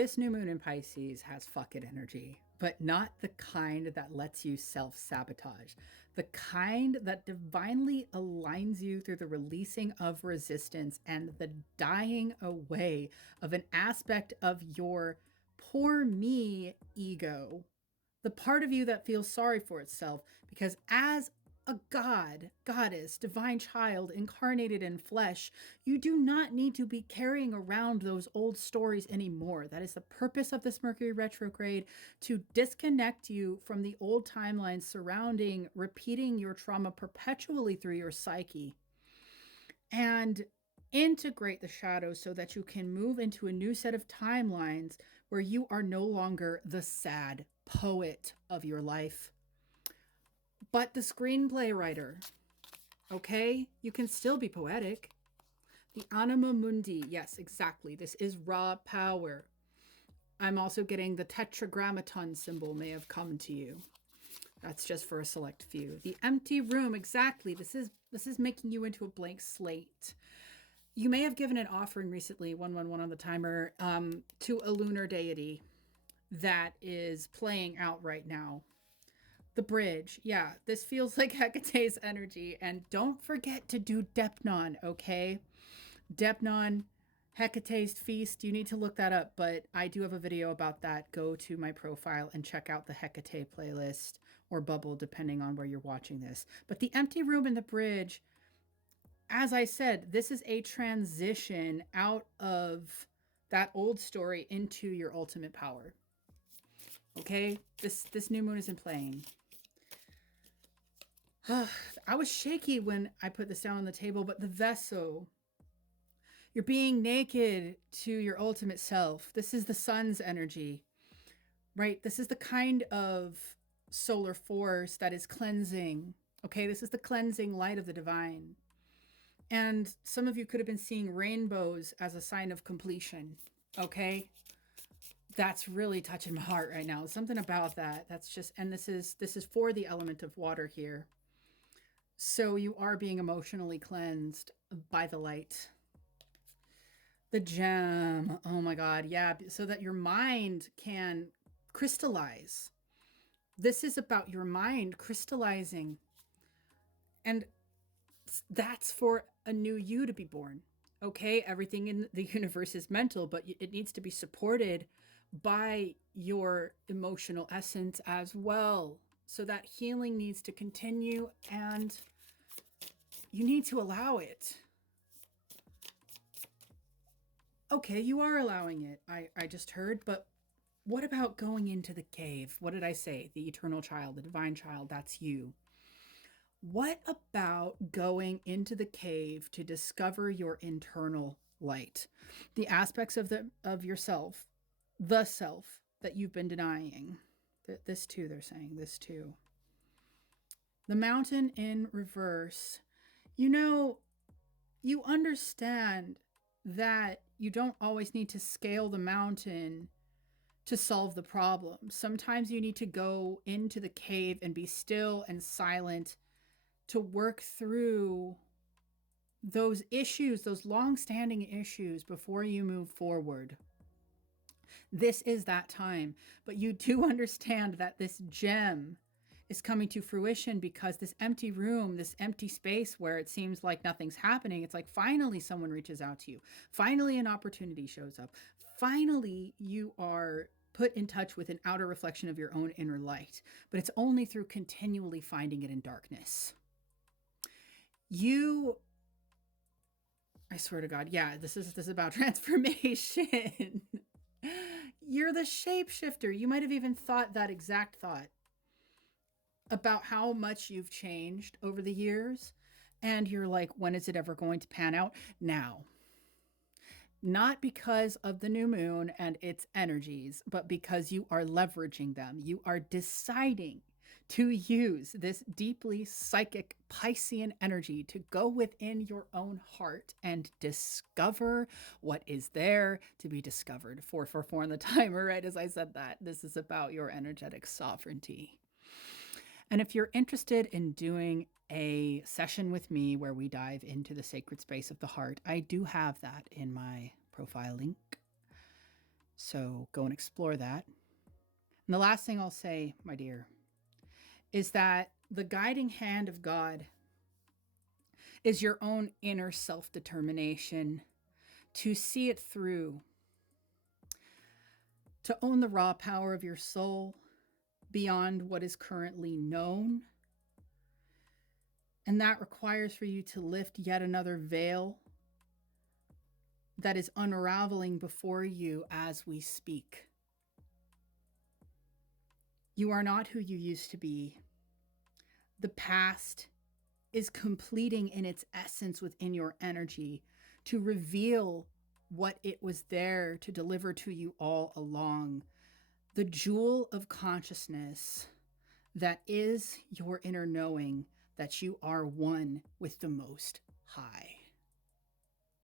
This new moon in Pisces has fuck it energy, but not the kind that lets you self sabotage. The kind that divinely aligns you through the releasing of resistance and the dying away of an aspect of your poor me ego, the part of you that feels sorry for itself. Because as a god, goddess, divine child incarnated in flesh, you do not need to be carrying around those old stories anymore. That is the purpose of this Mercury retrograde, to disconnect you from the old timelines surrounding repeating your trauma perpetually through your psyche, and integrate the shadows so that you can move into a new set of timelines where you are no longer the sad poet of your life, but the screenplay writer. Okay? You can still be poetic. The anima mundi. Yes, exactly. This is raw power. I'm also getting the tetragrammaton symbol may have come to you. That's just for a select few. The empty room. Exactly. This is making you into a blank slate. You may have given an offering recently, 111 on the timer, to a lunar deity that is playing out right now. The bridge. Yeah, this feels like Hecate's energy. And don't forget to do Depnon, okay? Depnon, Hecate's feast. You need to look that up, but I do have a video about that. Go to my profile and check out the Hecate playlist or bubble, depending on where you're watching this. But the empty room and the bridge, as I said, this is a transition out of that old story into your ultimate power. Okay? This new moon isn't playing. I was shaky when I put this down on the table, but the vessel, you're being naked to your ultimate self. This is the sun's energy, right? This is the kind of solar force that is cleansing. Okay, this is the cleansing light of the divine. And some of you could have been seeing rainbows as a sign of completion. Okay, that's really touching my heart right now. Something about that. That's just, and this is for the element of water here. So you are being emotionally cleansed by the light. The gem. Oh my God. Yeah. So that your mind can crystallize. This is about your mind crystallizing. And that's for a new you to be born. Okay. Everything in the universe is mental, but it needs to be supported by your emotional essence as well. So that healing needs to continue, and you need to allow it. Okay, you are allowing it. I just heard, but what about going into the cave? What did I say? The eternal child, the divine child, that's you. What about going into the cave to discover your internal light? The aspects of yourself, the self that you've been denying. This too, they're saying, this too. The mountain in reverse. You know, you understand that you don't always need to scale the mountain to solve the problem. Sometimes you need to go into the cave and be still and silent to work through those issues, those long-standing issues, before you move forward. This is that time, but you do understand that this gem is coming to fruition, because this empty room, this empty space where it seems like nothing's happening, it's like finally someone reaches out to you. Finally, an opportunity shows up. Finally, you are put in touch with an outer reflection of your own inner light, but it's only through continually finding it in darkness. I swear to God, yeah, this is about transformation. You're the shapeshifter. You might have even thought that exact thought about how much you've changed over the years. And you're like, when is it ever going to pan out? Now. Not because of the new moon and its energies, but because you are leveraging them. You are deciding to use this deeply psychic Piscean energy to go within your own heart and discover what is there to be discovered. 444 on the timer, right? As I said that, this is about your energetic sovereignty. And if you're interested in doing a session with me where we dive into the sacred space of the heart, I do have that in my profile link. So go and explore that. And the last thing I'll say, my dear, is that the guiding hand of God is your own inner self determination to see it through, to own the raw power of your soul beyond what is currently known. And that requires for you to lift yet another veil that is unraveling before you as we speak. You are not who you used to be. The past is completing in its essence within your energy to reveal what it was there to deliver to you all along. The jewel of consciousness that is your inner knowing that you are one with the Most High.